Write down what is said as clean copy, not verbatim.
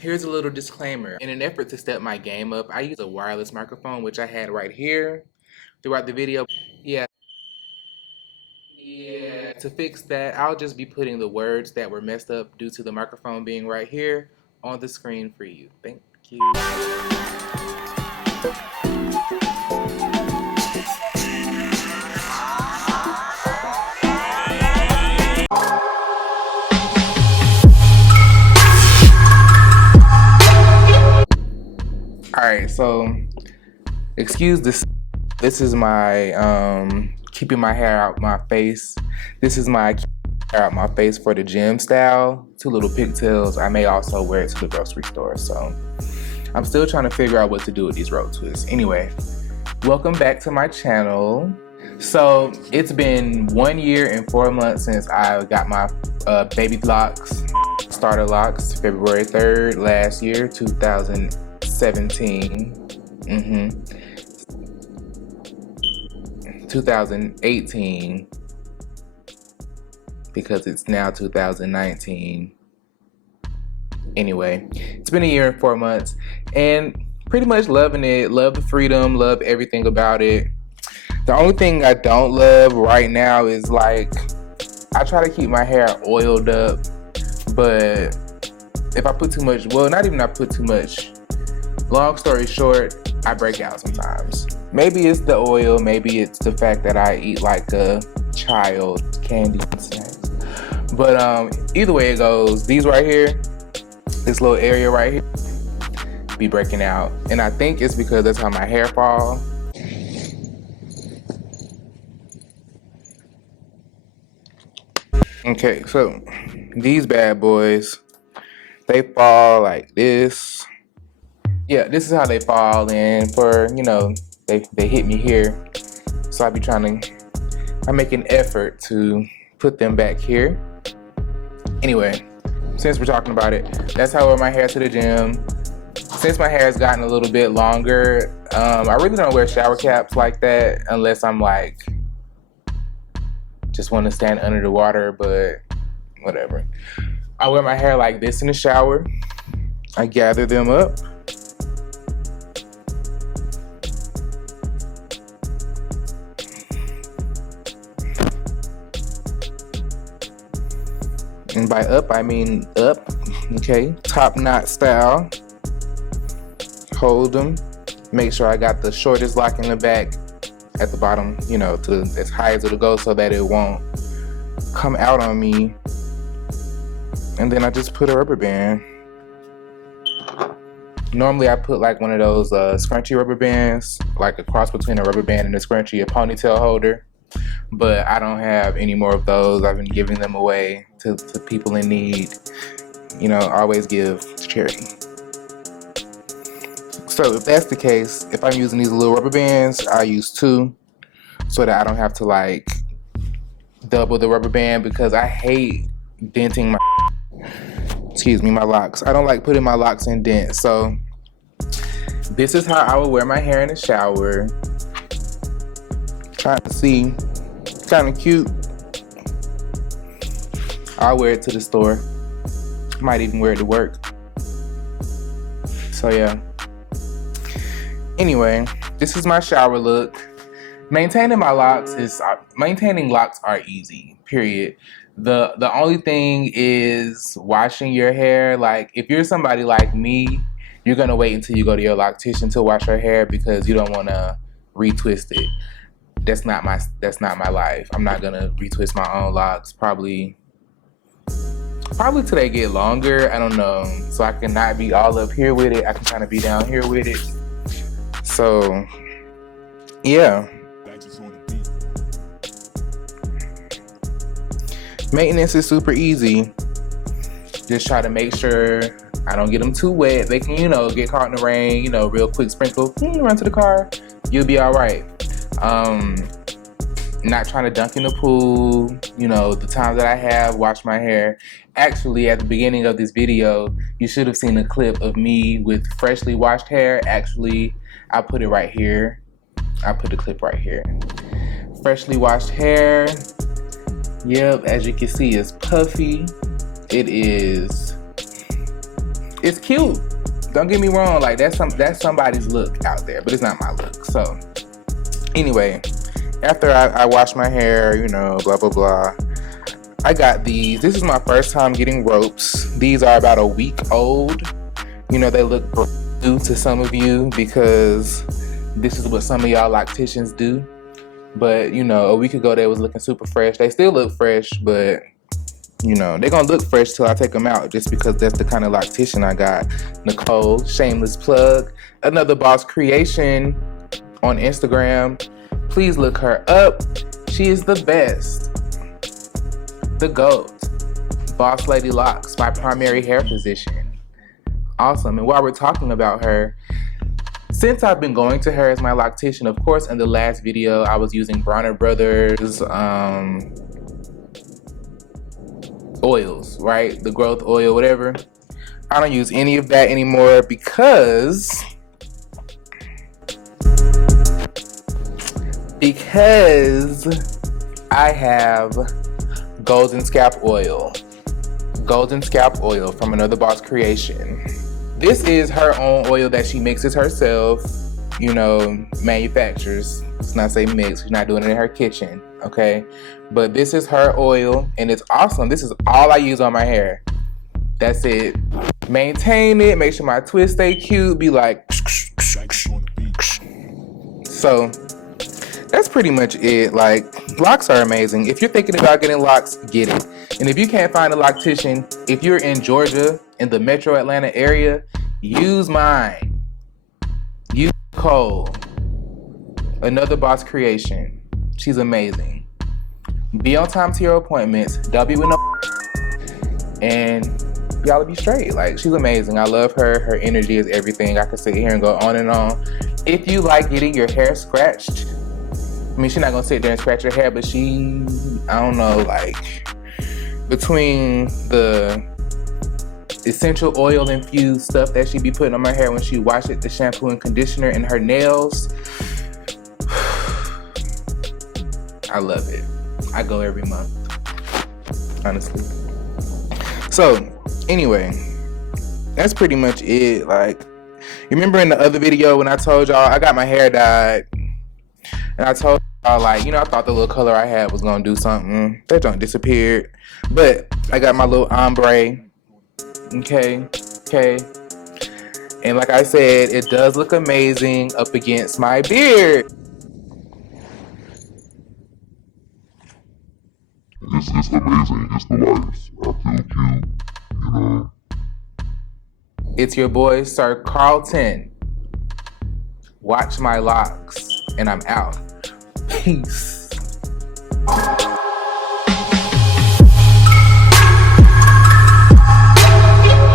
Here's a little disclaimer. In an effort to step my game up, I use a wireless microphone, which I had right here throughout the video. Yeah. To fix that, I'll just be putting the words that were messed up due to the microphone being right here on the screen for you. Thank you. Alright, so excuse this. This is my keeping my hair out my face. This is my hair out my face for the gym style. 2 little pigtails. I may also wear it to the grocery store. So I'm still trying to figure out what to do with these road twists. Anyway, welcome back to my channel. So it's been 1 year and 4 months since I got my baby locks, starter locks, February 3rd last year, 2017. 2018, because it's now 2019. Anyway, it's been 1 year and 4 months and pretty much loving it. Love the freedom, love everything about it. The only thing I don't love right now is, like, I try to keep my hair oiled up, but if I put too much, well, not even I put too much, long story short, I break out sometimes. Maybe it's the oil, maybe it's the fact that I eat like a child, candy and snacks. But either way it goes, these right here, this little area right here, be breaking out. And I think it's because that's how my hair fall. Okay, so these bad boys, they fall like this. Yeah, this is how they fall, and for, you know, they hit me here. So I make an effort to put them back here. Anyway, since we're talking about it, that's how I wear my hair to the gym. Since my hair has gotten a little bit longer, I really don't wear shower caps like that unless I'm like, just want to stand under the water, but whatever. I wear my hair like this in the shower. I gather them up. And by up, I mean up, okay? Top knot style. Hold them. Make sure I got the shortest lock in the back at the bottom, you know, to as high as it'll go so that it won't come out on me. And then I just put a rubber band. Normally I put like one of those scrunchy rubber bands, like a cross between a rubber band and a scrunchie, a ponytail holder. But I don't have any more of those. I've been giving them away to people in need. You know, always give to charity. So if that's the case, if I'm using these little rubber bands, I use 2 so that I don't have to like double the rubber band, because I hate denting my my locks. I don't like putting my locks in dents. So this is how I would wear my hair in the shower. Trying to see, kind of cute. I'll wear it to the store. Might even wear it to work. So yeah. Anyway, this is my shower look. Maintaining locks are easy, period. The only thing is washing your hair. Like, if you're somebody like me, you're gonna wait until you go to your loctician to wash your hair because you don't wanna retwist it. That's not my life. I'm not gonna retwist my own locks. Probably till they get longer. I don't know. So I can not be all up here with it. I can kind of be down here with it. So yeah. Maintenance is super easy. Just try to make sure I don't get them too wet. They can, you know, get caught in the rain, you know, real quick sprinkle, run to the car, you'll be all right. Not trying to dunk in the pool. You know, the times that I have washed my hair. Actually, at the beginning of this video, you should have seen a clip of me with freshly washed hair. Actually, I put it right here. I put the clip right here. Freshly washed hair. Yep, as you can see, it's puffy. It it's cute. Don't get me wrong, like that's somebody's look out there, but it's not my look. So anyway, after I washed my hair, you know, blah blah blah, I got these. This is my first time getting ropes. These are about a week old. You know, they look new to some of you because this is what some of y'all lacticians do. But you know, a week ago they was looking super fresh. They still look fresh, but you know, they're gonna look fresh till I take them out, just because that's the kind of lactician I got. Nicole, shameless plug, another boss creation on Instagram. Please look her up. She is the best. The GOAT. Boss Lady Locks, my primary hair physician. Awesome. And while we're talking about her, since I've been going to her as my lactician, of course, in the last video I was using Bronner Brothers oils, right? The growth oil, whatever. I don't use any of that anymore because I have golden scalp oil. Golden scalp oil from another boss creation. This is her own oil that she mixes herself, you know, manufactures. Let's not say mix, she's not doing it in her kitchen, okay? But this is her oil and it's awesome. This is all I use on my hair. That's it. Maintain it, make sure my twists stay cute, be like, so that's pretty much it. Like, locks are amazing. If you're thinking about getting locks, get it. And if you can't find a loctician, if you're in Georgia, in the metro Atlanta area, use mine. Use Cole. Another boss creation. She's amazing. Be on time to your appointments. Don't be with no and y'all will be straight. Like, she's amazing. I love her. Her energy is everything. I could sit here and go on and on. If you like getting your hair scratched, I mean, she's not gonna sit there and scratch your hair, but she, I don't know, like, between the essential oil infused stuff that she be putting on my hair when she wash it, the shampoo and conditioner, and her nails, I love it. I go every month, honestly. So anyway, that's pretty much it. Like, you remember in the other video when I told y'all I got my hair dyed, and I told y'all, like, you know, I thought the little color I had was gonna do something. That junk disappeared. But I got my little ombre. Okay. And like I said, it does look amazing up against my beard. It's amazing. It's the life. I feel cute, you know. It's your boy, SirCarlton. Watch my locks. And I'm out. Peace.